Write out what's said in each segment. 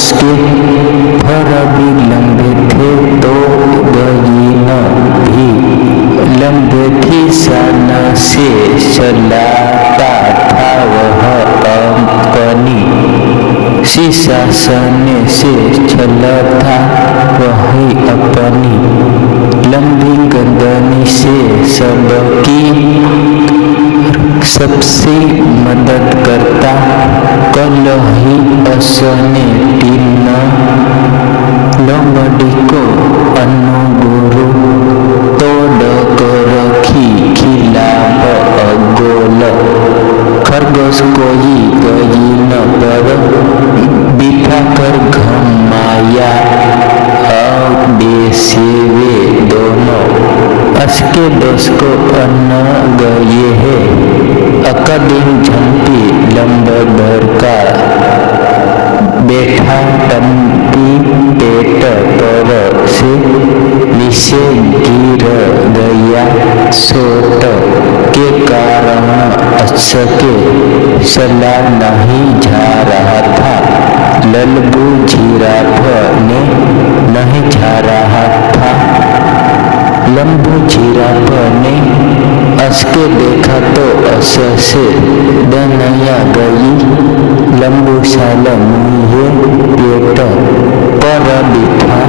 उसके फर भी लंबे थे तो गई न भी लंबे थी सन से चलाता था वह अपनी शीशासन से चलता वही अपनी लंबी गर्दनी से सबसे मदद करता कल ही असने तीन लोमड़ी को अनुगुरु तोड़ कर खिलाफ गोल खरगोश कोई गई न पर बिठा कर घमाया बेसेवे दोनों उसके दोष को अन्न गए है अकदिन झंपी लंबोदर का बैठा टंपी पेट पर से नीचे गिर गया सोट के कारण असके चला नहीं जा रहा था लल्बू जिराफ ने नहीं जा रहा था लंबू जिराफ ने असके देखा तो अस से दनया गई लंबू साल मुझे पेट पर बिठा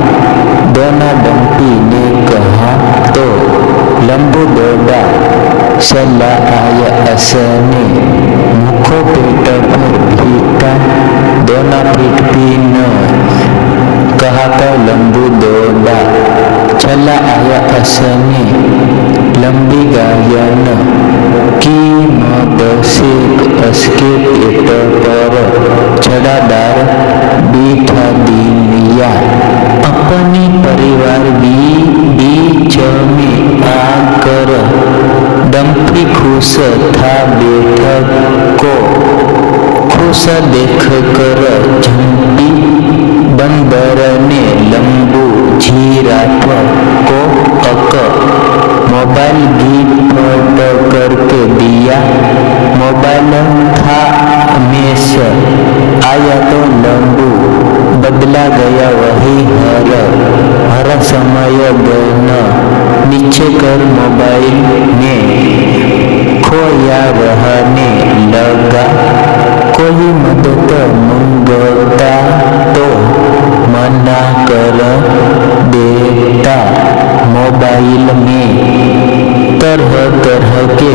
दोना डंपी ने कहा तो लंबू दौड़ा चला आया असने मुखो पेट पर भीटा दोना पीठ भी न कहा तो लंबू दौड़ा चला आया असने लंबी गायन की मदद से उसके पेट पर चढ़ादार बिठा दिया अपने परिवार बीच में आकर डंपी खुश था बैठक को खुश देख कर झंपी बंदर ने लंबू जिराफ को मोबाइल गिफ्ट करके दिया मोबाइल था हमेशा आया तो लंबू बदला गया वही हर समय गन नीचे कर मोबाइल में खोया रहने लगा कोई मदद मांगता तो मना कर देता मोबाइल में तरह तरह के